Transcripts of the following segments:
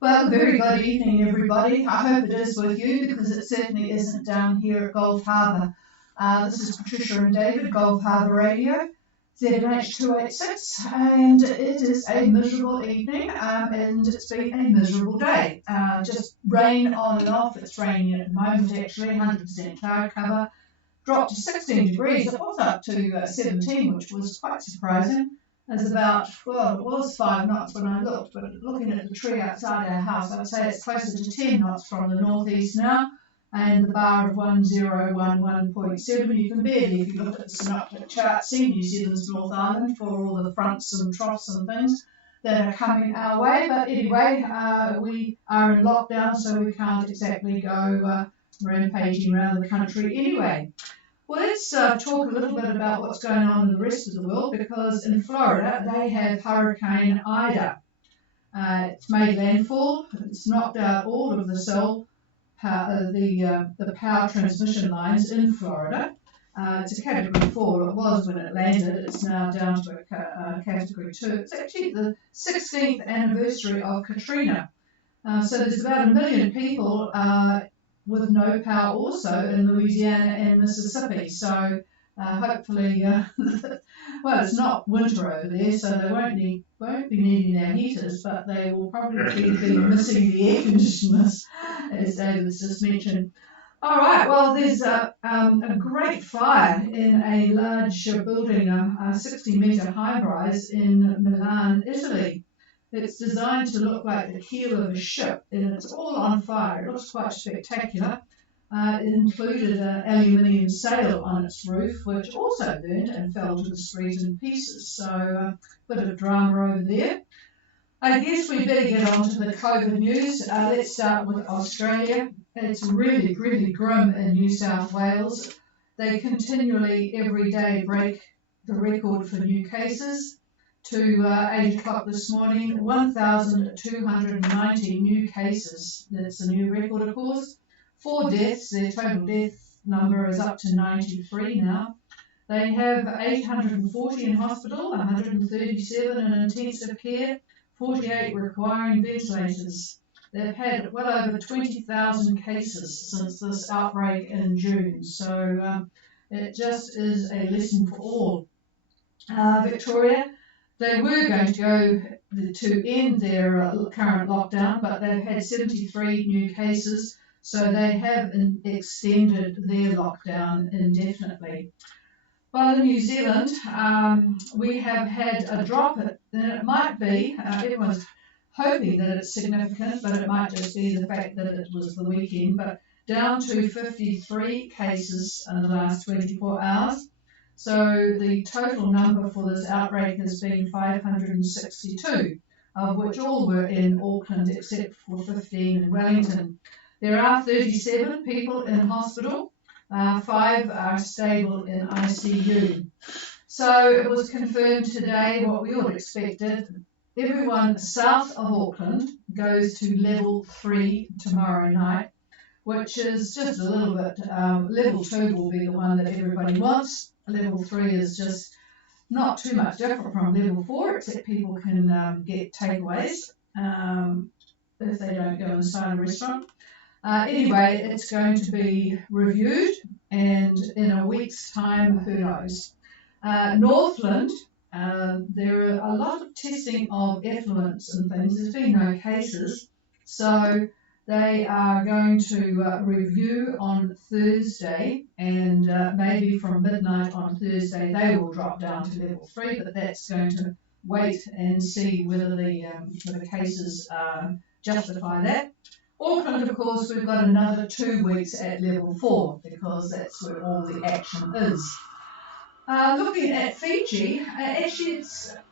Well, very good evening, everybody. I hope it is with you because it certainly isn't down here at Gulf Harbour. This is Patricia and David, Gulf Harbour Radio, ZMH286, and it is a miserable evening and it's been a miserable day. Just rain on and off. It's raining at the moment, actually, 100% cloud cover. Dropped to 16 degrees. It was up to 17, which was quite surprising. There's about, well, it was 5 knots when I looked, but looking at the tree outside our house, I'd say it's closer to 10 knots from the northeast now, and the bar of 1011.7. You can barely, if you look at the synoptic chart, see New Zealand's North Island for all the fronts and troughs and things that are coming our way. But anyway, we are in lockdown, so we can't exactly go rampaging around the country anyway. Well, let's talk a little bit about what's going on in the rest of the world, because in Florida they have Hurricane Ida. It's made landfall. It's knocked out all of the the power transmission lines in Florida. It's a Category 4. It was when it landed. It's now down to a Category 2. It's actually the 16th anniversary of Katrina. So there's about 1 million people with no power also in Louisiana and Mississippi. So hopefully, well, it's not winter over there, so they won't be needing their heaters, but they will probably be missing the air conditioners, as David's just mentioned. All right, well, there's a great fire in a large building, a 60-metre high-rise in Milan, Italy. It's designed to look like the keel of a ship, and it's all on fire. It looks quite spectacular. It included an aluminium sail on its roof, which also burned and fell to the street in pieces. So a bit of drama over there. I guess we better get on to the COVID news. Let's start with Australia. It's really, really grim in New South Wales. They continually, every day, break the record for new cases. To 8 o'clock this morning, 1,290 new cases. That's a new record, of course. 4 deaths. Their total death number is up to 93 now. They have 840 in hospital, 137 in intensive care, 48 requiring ventilators. They've had well over 20,000 cases since this outbreak in June. So it just is a lesson for all. Victoria, they were going to go to end their current lockdown, but they've had 73 new cases, so they have extended their lockdown indefinitely. Well, in New Zealand, we have had a drop, and it might be, everyone's hoping that it's significant, but it might just be the fact that it was the weekend, but down to 53 cases in the last 24 hours. So the total number for this outbreak has been 562, of which all were in Auckland except for 15 in Wellington. There are 37 people in hospital, 5 are stable in ICU. So it was confirmed today what we all expected. Everyone south of Auckland goes to level 3 tomorrow night, which is just a little bit, level 2 will be the one that everybody wants. Level 3 is just not too much different from level 4, except people can get takeaways if they don't go inside a restaurant. Anyway, it's going to be reviewed, and in a week's time, who knows. Northland, there are a lot of testing of effluents and things. There's been no cases, so they are going to review on Thursday, and maybe from midnight on Thursday they will drop down to level 3, but that's going to wait and see whether the cases justify that. Auckland, of course, we've got another 2 weeks at level 4 because that's where all the action is. Looking at Fiji, actually,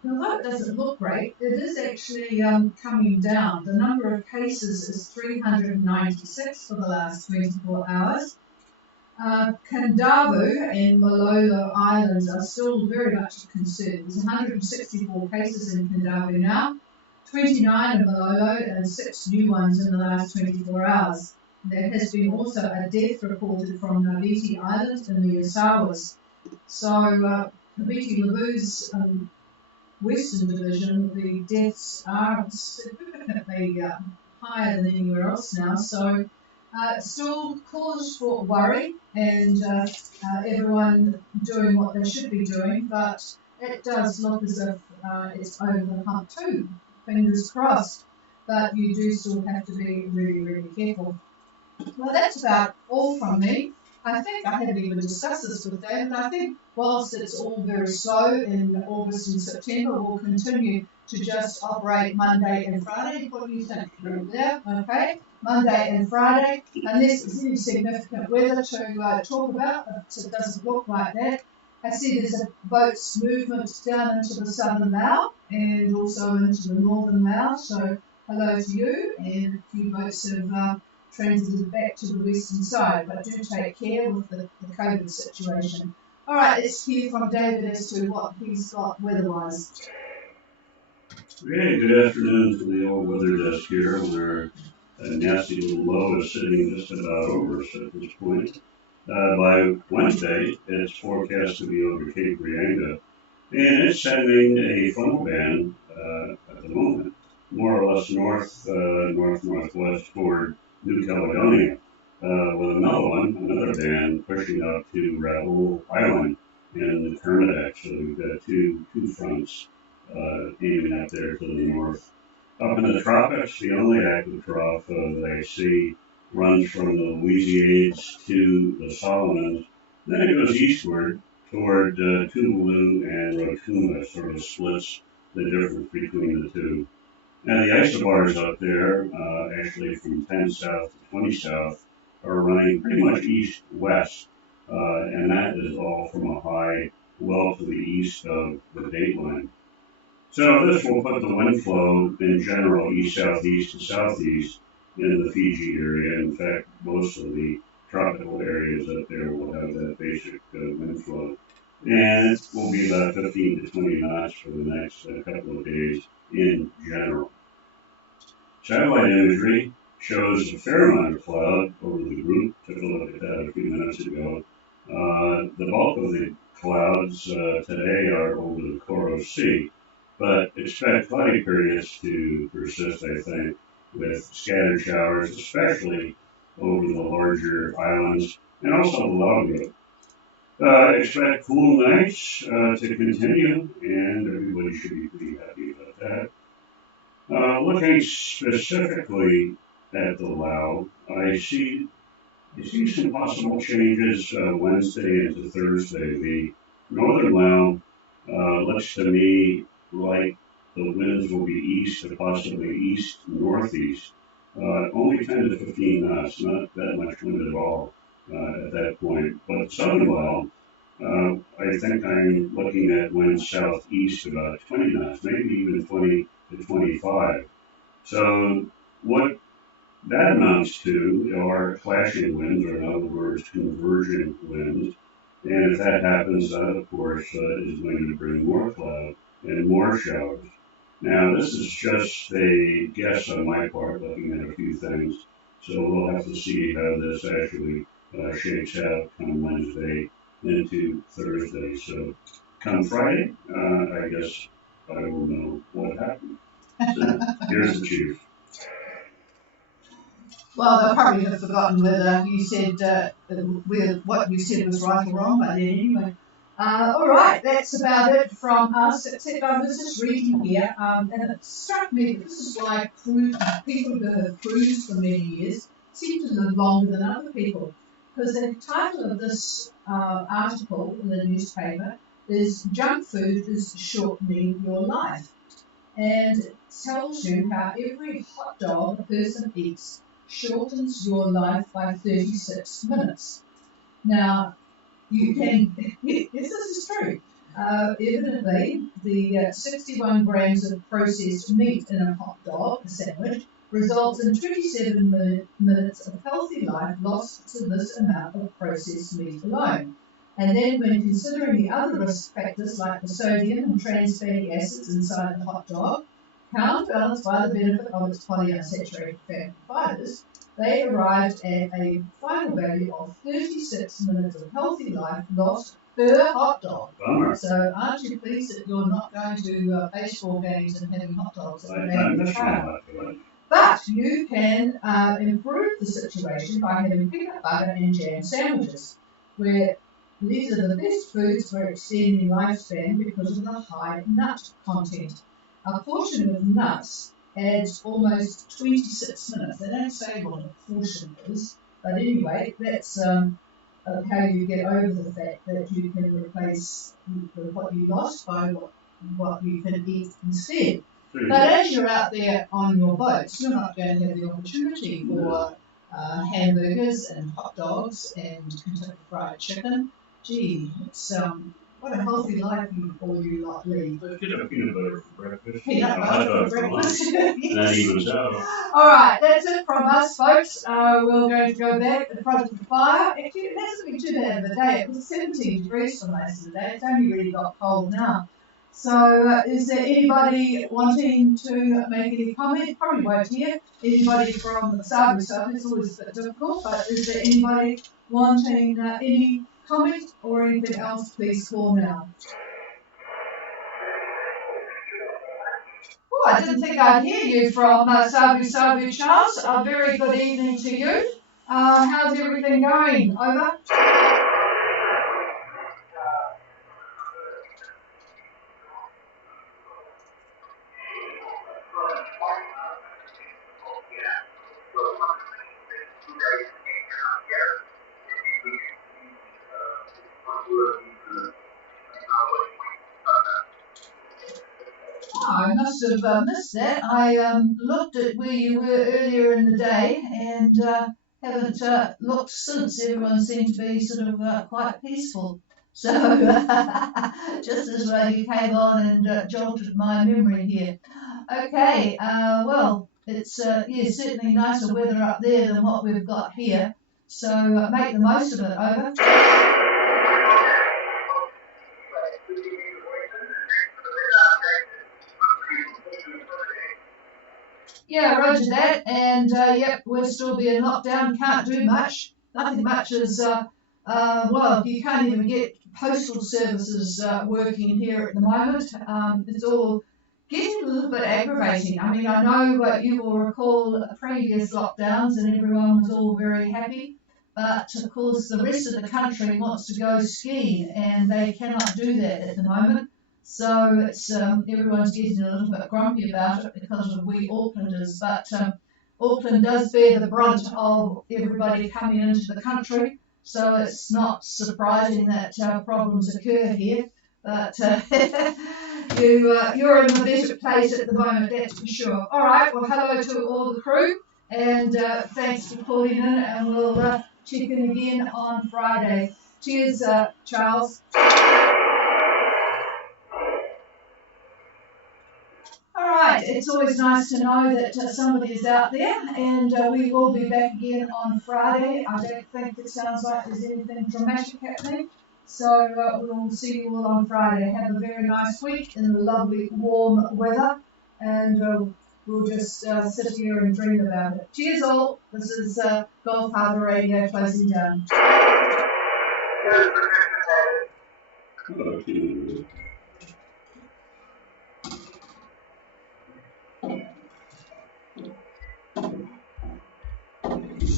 although it doesn't look great, it is actually coming down. The number of cases is 396 for the last 24 hours. Kandavu and Malolo Islands are still very much a concern. There's 164 cases in Kandavu now, 29 in Malolo, and 6 new ones in the last 24 hours. there has been also a death reported from Ngaviti Island in the Assawas. So Ngaviti Lebu's Western Division, the deaths are significantly higher than anywhere else now. So still cause for worry, and everyone doing what they should be doing, but it does look as if it's over the hump too. Fingers crossed. But you do still have to be really, really careful. Well, that's about all from me. I think I haven't even discussed this with David. I think whilst it's all very slow in August and September, we'll continue to just operate Monday and Friday. What do you think? Yeah, okay. Monday and Friday, unless there's any significant weather to talk about, but it doesn't look like that. I see there's a boat's movement down into the southern Lao and also into the northern Lao, so hello to you, and a few boats have transited back to the western side, but do take care with the COVID situation. All right, let's hear from David as to what he's got weather-wise. Okay, good afternoon to the old weather desk here, where a nasty little low is sitting just about over us at this point. By Wednesday, it's forecast to be over Cape Reinga, and it's sending a frontal band at the moment, more or less northwest toward New Caledonia, with another band pushing up to Raoul Island in the Kermadec. So we've got two fronts aiming up there to the north. Up in the tropics, the only active trough that I see runs from the Louisiades to the Solomons. Then it goes eastward toward Tuvalu and Rotuma, sort of splits the difference between the two. Now the isobars up there, actually from 10 south to 20 south, are running pretty much east-west, and that is all from a high well to the east of the dateline. So this will put the wind flow in general east-southeast to southeast in the Fiji area. In fact, most of the tropical areas up there will have that basic wind flow. And it will be about 15 to 20 knots for the next couple of days in general. Satellite imagery shows a fair amount of cloud over the group. Took a look at that a few minutes ago. The bulk of the clouds today are over the Coral Sea, but expect cloudy periods to persist, I think, with scattered showers, especially over the larger islands and also the Lao group. Expect cool nights to continue, and everybody should be pretty happy about that. Looking specifically at the Lao, I see some possible changes Wednesday into Thursday. The northern Lao looks to me like the winds will be east to possibly east-northeast. Only 10 to 15 knots, not that much wind at all at that point. But southern Lao, I think I'm looking at winds southeast about 20 knots, maybe even 20 to 25. So what that amounts to are clashing winds, or in other words, convergent winds. And if that happens, that of course is going to bring more cloud and more showers. Now, this is just a guess on my part, looking at a few things. So we'll have to see how this actually shakes out come Wednesday into Thursday. So come Friday, I guess I will know what happened. So here's the chief. Well, they'll probably have forgotten whether you said whether what you said was right or wrong, but anyway. All right, that's about it from us. Except I was just reading here, and it struck me that this is why people who have cruised for many years seem to live longer than other people. Because the title of this article in the newspaper is "Junk Food is Shortening Your Life," and it tells you how every hot dog a person eats shortens your life by 36 minutes. Now, you can, yes, this is true. Evidently, the 61 grams of processed meat in a hot dog, a sandwich, results in 27 minutes of healthy life lost to this amount of processed meat alone. And then when considering the other risk factors like the sodium and trans fatty acids inside the hot dog, counterbalanced by the benefit of its polyunsaturated fat fibers, they arrived at a final value of 36 minutes of healthy life lost per hot dog. Bummer. So aren't you pleased that you're not going to baseball games and having hot dogs at the I back of the miss car? one, I feel like. But you can improve the situation by having peanut butter and jam sandwiches, where these are the best foods for extending lifespan because of the high nut content. A portion of nuts adds almost 26 minutes. They don't say what a portion is, but anyway, that's how you get over the fact that you can replace what you lost by what you can eat instead. But as you're out there on your boats, you're not going to have the opportunity for hamburgers and hot dogs and Kentucky Fried Chicken. Gee, it's what a healthy life for you lot lead. But get a peanut butter for breakfast. Peanut butter for breakfast. And that evens out. All right, that's it from us, folks. We're going to go back in front of the fire. Actually, it hasn't been too bad of a day. It was 17 degrees for most of the day. It's only really got cold now. So is there anybody wanting to make any comment? Probably won't hear. Anybody from the Harbour side? It's always a bit difficult, but is there anybody wanting any comment or anything else? Please call now. Oh, I didn't think I'd hear you from Sabu Charles. A very good evening to you. How's everything going? Over? I must have missed that. I looked at where you were earlier in the day and haven't looked since. Everyone seemed to be sort of quite peaceful. So just as you came on and jolted my memory here. Okay, well, it's certainly nicer weather up there than what we've got here. So make the most of it. Over. Yeah, roger that. And yep, we're still being locked down. Can't do much. Nothing much is well, you can't even get postal services working here at the moment. It's all getting a little bit aggravating. I mean, I know you will recall previous lockdowns and everyone was all very happy. But of course, the rest of the country wants to go skiing and they cannot do that at the moment. So it's everyone's getting a little bit grumpy about it because of we Aucklanders. But Auckland does bear the brunt of everybody coming into the country. So it's not surprising that problems occur here. But you're in a better place at the moment, that's for sure. All right, well, hello to all the crew. And thanks for calling in. And we'll check in again on Friday. Cheers, Charles. Alright, it's always nice to know that somebody is out there, and we will be back again on Friday. I don't think it sounds like there's anything dramatic happening, so we'll see you all on Friday. Have a very nice week in the lovely warm weather, and we'll just sit here and dream about it. Cheers all, this is Gulf Harbour Radio closing down. Okay.